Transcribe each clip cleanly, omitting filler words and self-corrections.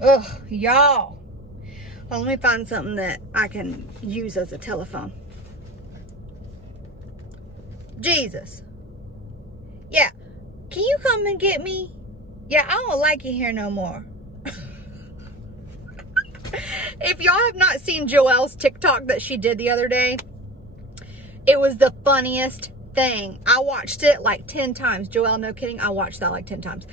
Ugh, y'all. Well, let me find something that I can use as a telephone. Jesus. Yeah. Can you come and get me? Yeah, I don't like it here no more. If y'all have not seen Joelle's TikTok that she did the other day, it was the funniest thing. I watched it like 10 times. Joelle, no kidding. I watched that like 10 times.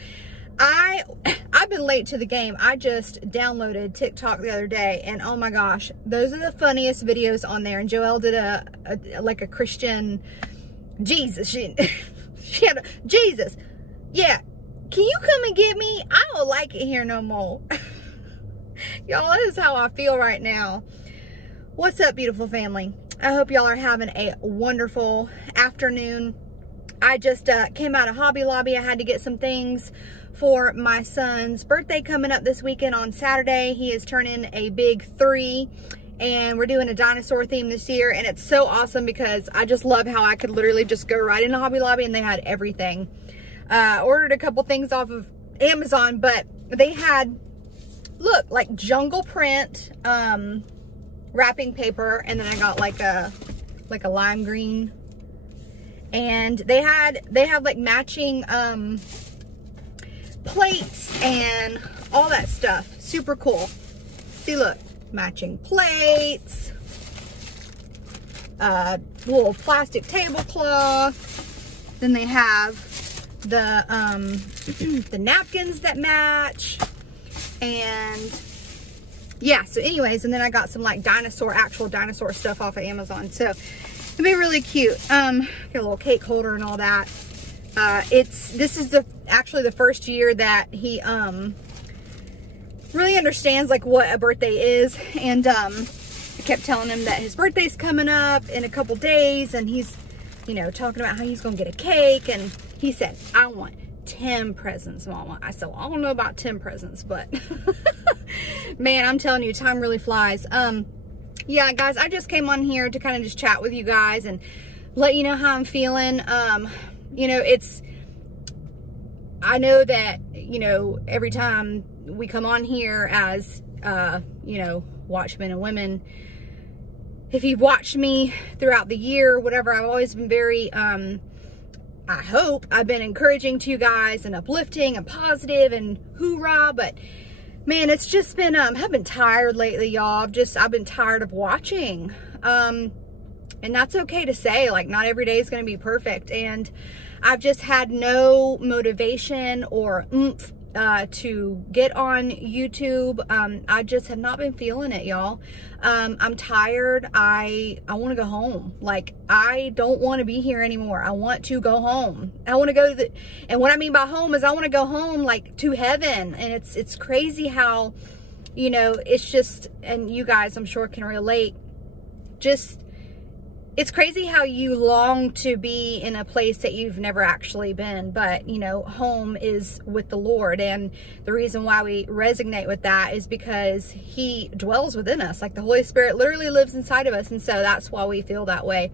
I've been late to the game. I just downloaded TikTok the other day, and oh my gosh, those are the funniest videos on there. And Joelle did a Christian Jesus. She had Jesus. Yeah. Can you come and get me? I don't like it here no more. Y'all, that is how I feel right now. What's up, beautiful family? I hope y'all are having a wonderful afternoon. I just came out of Hobby Lobby. I had to get some things for my son's birthday coming up this weekend on Saturday. He is turning a big 3, and we're doing a dinosaur theme this year, and it's so awesome because I just love how I could literally just go right into Hobby Lobby and they had everything. Ordered a couple things off of Amazon, but they had, look, like jungle print wrapping paper, and then I got like a lime green, and they have like matching plates and all that stuff. Super cool. See, look, matching plates, little plastic tablecloth. Then they have the the napkins that match, and yeah. So anyways, and then I got some like actual dinosaur stuff off of Amazon. So it'll be really cute. Get a little cake holder and all that. This is actually the first year that he really understands like what a birthday is, and I kept telling him that his birthday's coming up in a couple days, and he's, you know, talking about how he's gonna get a cake, and he said, I want 10 presents, Mama. I said, well, I don't know about 10 presents, but man, I'm telling you, time really flies. Yeah, guys, I just came on here to kind of just chat with you guys and let you know how I'm feeling. You know, I know that, you know, every time we come on here as, you know, watchmen and women, if you've watched me throughout the year, whatever, I've always been very, I hope I've been encouraging to you guys and uplifting and positive and hoorah, but man, it's just been, I've been tired lately, y'all. I've been tired of watching. And that's okay to say, like, not every day is going to be perfect. And I've just had no motivation or oomph to get on YouTube. I just have not been feeling it, y'all. I'm tired. I want to go home. Like, I don't want to be here anymore. I want to go home. I want to go to and what I mean by home is I want to go home, like, to heaven. And it's crazy how, you know, it's just, and you guys, I'm sure, can relate. Just, it's crazy how you long to be in a place that you've never actually been, but, you know, home is with the Lord. And the reason why we resonate with that is because he dwells within us. Like, the Holy Spirit literally lives inside of us. And so that's why we feel that way.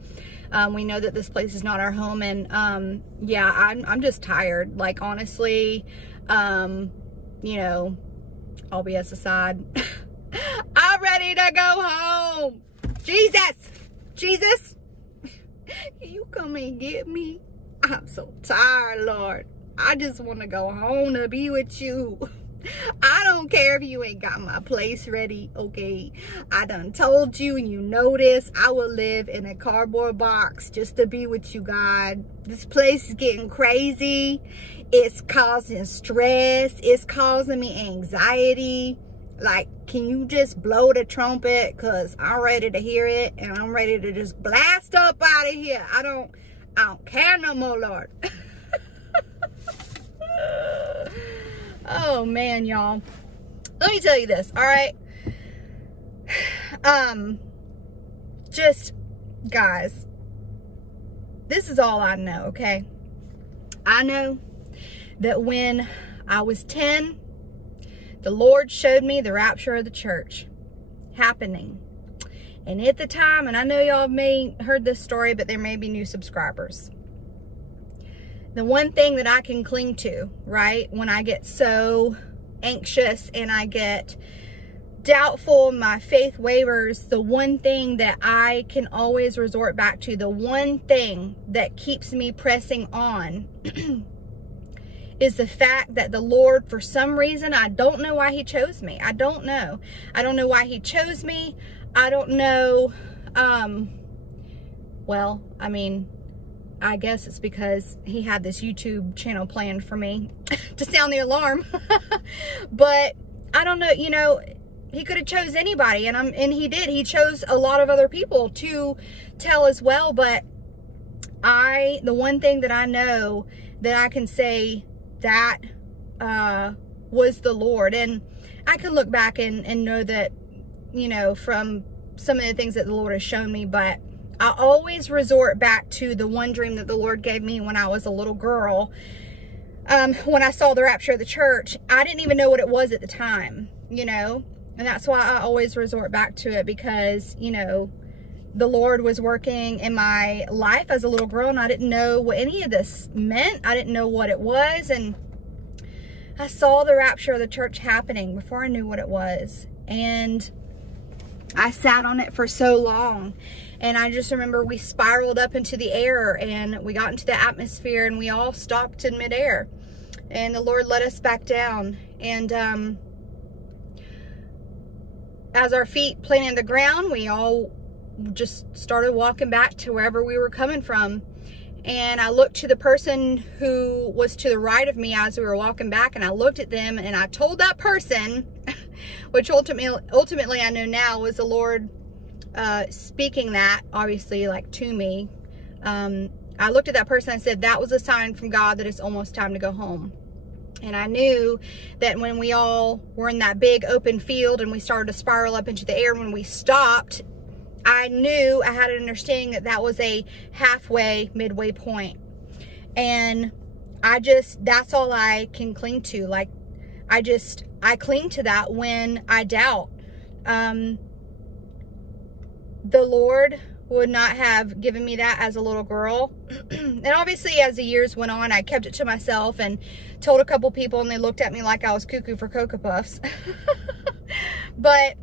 We know that this place is not our home. And, yeah, I'm just tired. Like, honestly, you know, all BS aside, I'm ready to go home. Jesus, you come and get me. I'm so tired, Lord. I just want to go home to be with you. I don't care if you ain't got my place ready, okay? I done told you, and you know this, I will live in a cardboard box just to be with you, God. This place is getting crazy. It's causing stress. It's causing me anxiety. Like, can you just blow the trumpet? Because I'm ready to hear it, and I'm ready to just blast up out of here. I don't care no more, Lord. Oh, man, y'all. Let me tell you this, all right? Just, guys, this is all I know, okay? I know that when I was 10, the Lord showed me the rapture of the church happening. And at the time, and I know y'all may heard this story, but there may be new subscribers. The one thing that I can cling to, right, when I get so anxious and I get doubtful, my faith wavers, the one thing that I can always resort back to, the one thing that keeps me pressing on is the fact that the Lord, for some reason, I don't know why he chose me. I don't know. I don't know why he chose me. I don't know. Well, I mean, I guess it's because he had this YouTube channel planned for me to sound the alarm. But I don't know, you know, he could have chose anybody, and he did. He chose a lot of other people to tell as well. But the one thing that I know that I can say that was the Lord. And I can look back and know that, you know, from some of the things that the Lord has shown me, but I always resort back to the one dream that the Lord gave me when I was a little girl. When I saw the rapture of the church, I didn't even know what it was at the time, you know, and that's why I always resort back to it, because, you know, the Lord was working in my life as a little girl, and I didn't know what any of this meant. I didn't know what it was, and I saw the rapture of the church happening before I knew what it was, and I sat on it for so long. And I just remember we spiraled up into the air, and we got into the atmosphere, and we all stopped in midair, and the Lord let us back down. And as our feet planted the ground, we all just started walking back to wherever we were coming from. And I looked to the person who was to the right of me as we were walking back, and I looked at them, and I told that person, which ultimately I know now was the Lord speaking that, obviously, like, to me. I looked at that person and said, that was a sign from God that it's almost time to go home. And I knew that when we all were in that big open field and we started to spiral up into the air, when we stopped, I knew, I had an understanding that that was a midway point. And that's all I can cling to. Like, I cling to that when I doubt. The Lord would not have given me that as a little girl. And obviously, as the years went on, I kept it to myself and told a couple people, and they looked at me like I was cuckoo for Cocoa Puffs. But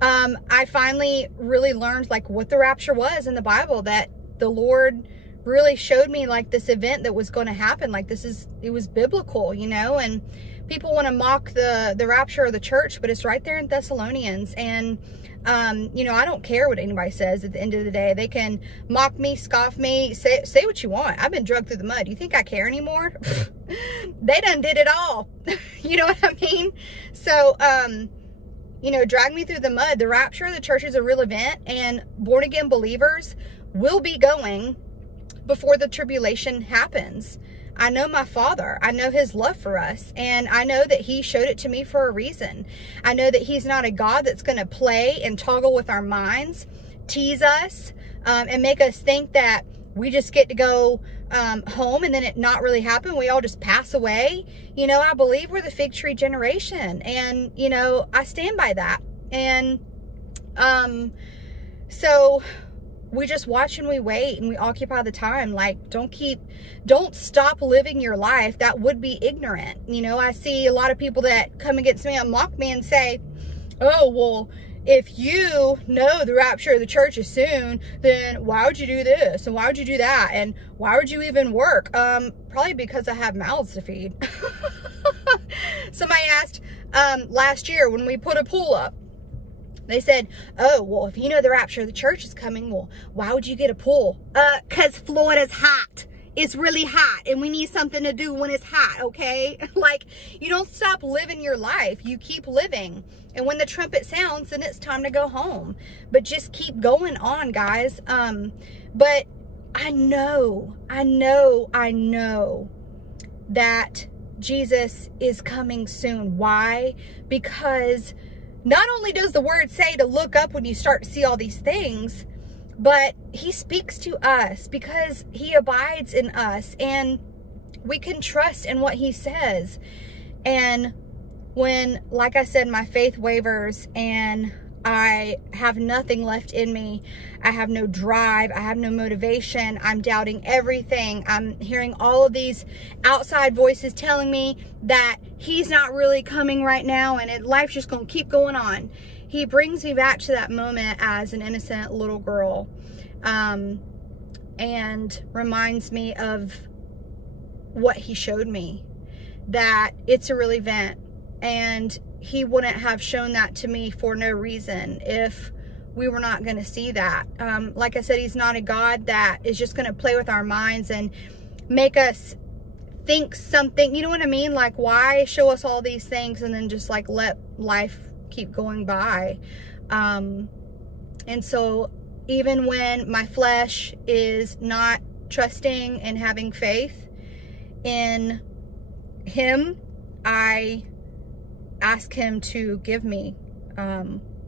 I finally really learned, like, what the rapture was in the Bible, that the Lord really showed me, like, this event that was going to happen. Like, it was biblical, you know. And people want to mock the rapture of the church, but it's right there in Thessalonians. And you know, I don't care what anybody says at the end of the day. They can mock me, scoff me, say what you want. I've been drugged through the mud. You think I care anymore? They done did it all. You know what I mean? So, you know, drag me through the mud. The rapture of the church is a real event, and born again believers will be going before the tribulation happens. I know my Father. I know his love for us. And I know that he showed it to me for a reason. I know that he's not a God that's going to play and toggle with our minds, tease us, and make us think that we just get to go home and then it not really happen. We all just pass away. You know, I believe we're the fig tree generation. And, you know, I stand by that. And so we just watch and we wait and we occupy the time. Like, don't stop living your life. That would be ignorant. You know, I see a lot of people that come against me and mock me and say, oh, well, if you know the rapture of the church is soon, then why would you do this? And why would you do that? And why would you even work? Probably because I have mouths to feed. Somebody asked last year when we put a pool up, they said, oh, well, if you know the rapture of the church is coming, well, why would you get a pool? Because Florida's hot. It's really hot, and we need something to do when it's hot, okay? Like, you don't stop living your life. You keep living. And when the trumpet sounds, then it's time to go home. But just keep going on, guys. But I know that Jesus is coming soon. Why? Because not only does the word say to look up when you start to see all these things, but he speaks to us because he abides in us, and we can trust in what he says. And when, like I said, my faith wavers and I have nothing left in me, I have no drive, I have no motivation, I'm doubting everything, I'm hearing all of these outside voices telling me that he's not really coming right now and life's just going to keep going on. He brings me back to that moment as an innocent little girl, and reminds me of what he showed me, that it's a real event, and he wouldn't have shown that to me for no reason if we were not going to see that. Like I said, he's not a God that is just going to play with our minds and make us think something, you know what I mean? Like, why show us all these things and then just like let life keep going by? And so even when my flesh is not trusting and having faith in him, I ask him to give me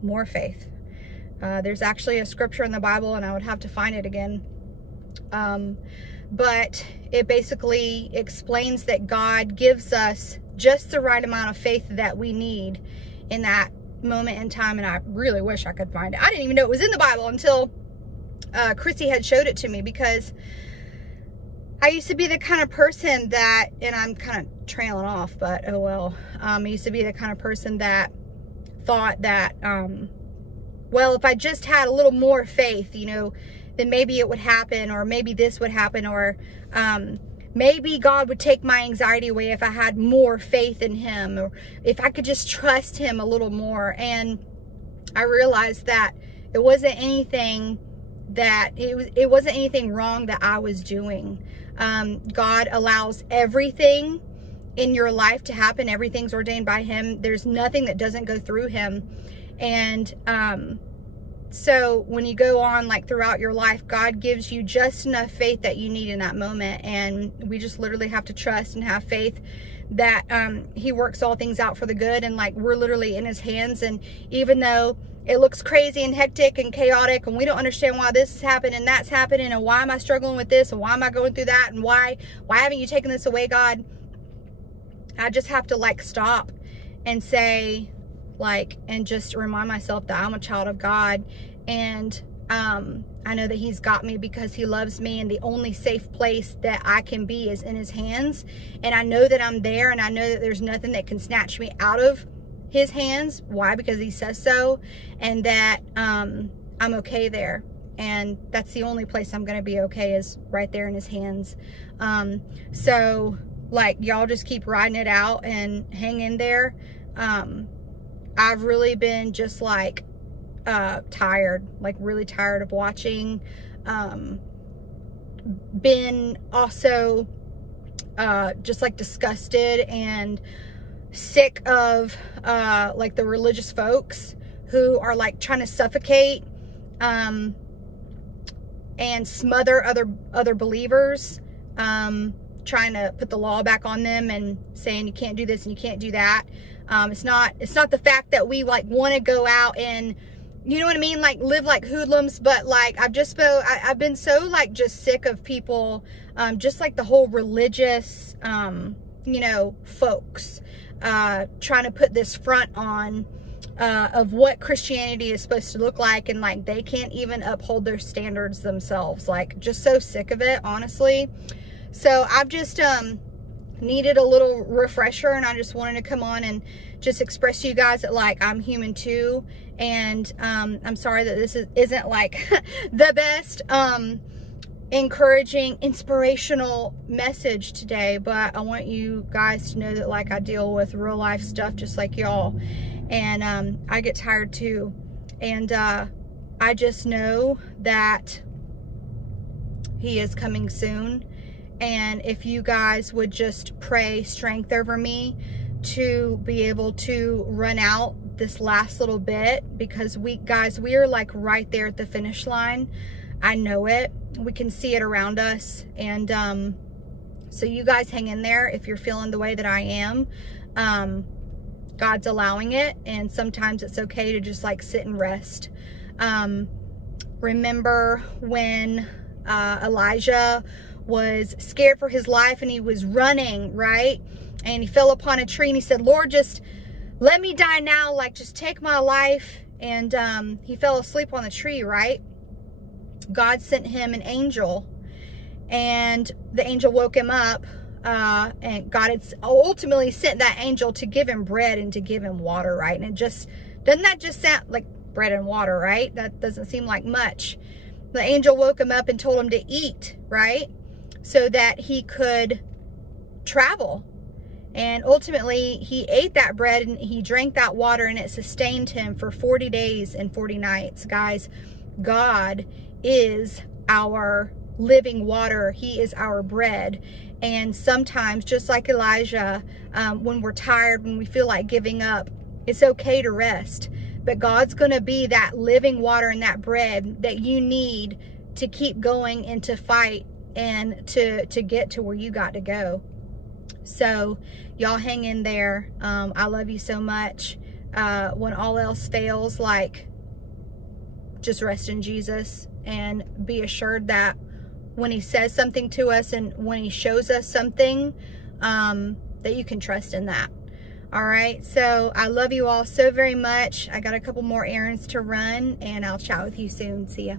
more faith. There's actually a scripture in the Bible, and I would have to find it again. But it basically explains that God gives us just the right amount of faith that we need in that moment in time. And I really wish I could find it. I didn't even know it was in the Bible until Chrissy had showed it to me, because I used to be the kind of person that, and I'm kind of trailing off, but oh well. I used to be the kind of person that thought that, well, if I just had a little more faith, you know, then maybe it would happen, or maybe this would happen, or maybe God would take my anxiety away if I had more faith in him, or if I could just trust him a little more. And I realized that it wasn't anything it wasn't anything wrong that I was doing. God allows everything in your life to happen. Everything's ordained by him. There's nothing that doesn't go through him. And so when you go on like throughout your life, God gives you just enough faith that you need in that moment. And we just literally have to trust and have faith that he works all things out for the good. And like, we're literally in his hands. And even though it looks crazy and hectic and chaotic, and we don't understand why this is happening and that's happening, and why am I struggling with this, and why am I going through that, and why haven't you taken this away, God? I just have to like stop and say, like, and just remind myself that I'm a child of God, and I know that he's got me because he loves me, and the only safe place that I can be is in his hands. And I know that I'm there, and I know that there's nothing that can snatch me out of his hands. Why? Because he says so. And that I'm okay there, and that's the only place I'm gonna be okay, is right there in his hands. So like, y'all just keep riding it out and hang in there. I've really been just like tired, like really tired of watching. Been also just like disgusted and sick of like the religious folks who are like trying to suffocate and smother other believers, trying to put the law back on them and saying you can't do this and you can't do that. It's not the fact that we like want to go out and, you know what I mean, like live like hoodlums, but like I've been so like just sick of people, just like the whole religious you know, folks trying to put this front on of what Christianity is supposed to look like, and like they can't even uphold their standards themselves. Like, just so sick of it, honestly. So I've just needed a little refresher, and I just wanted to come on and just express to you guys that like I'm human too, and I'm sorry that this isn't like the best encouraging, inspirational message today, but I want you guys to know that like I deal with real life stuff just like y'all, and I get tired too, and I just know that he is coming soon. And if you guys would just pray strength over me to be able to run out this last little bit, because we are like right there at the finish line. I know it. We can see it around us. And so you guys hang in there if you're feeling the way that I am. God's allowing it, and sometimes it's okay to just like sit and rest. Remember when Elijah was scared for his life and he was running, right? And he fell upon a tree and he said, Lord, just let me die now, like just take my life. And he fell asleep on the tree, right? God sent him an angel, and the angel woke him up and God had ultimately sent that angel to give him bread and to give him water, right? And it just, doesn't that just sound like bread and water, right? That doesn't seem like much. The angel woke him up and told him to eat, right? So that he could travel. And ultimately, he ate that bread and he drank that water, and it sustained him for 40 days and 40 nights. Guys, God is our living water. He is our bread. And sometimes, just like Elijah, when we're tired, when we feel like giving up, it's okay to rest. But God's going to be that living water and that bread that you need to keep going and to fight and to get to where you got to go. So y'all hang in there. I love you so much. When all else fails, like, just rest in Jesus and be assured that when he says something to us and when he shows us something, that you can trust in that. All right. So I love you all so very much. I got a couple more errands to run, and I'll chat with you soon. See ya.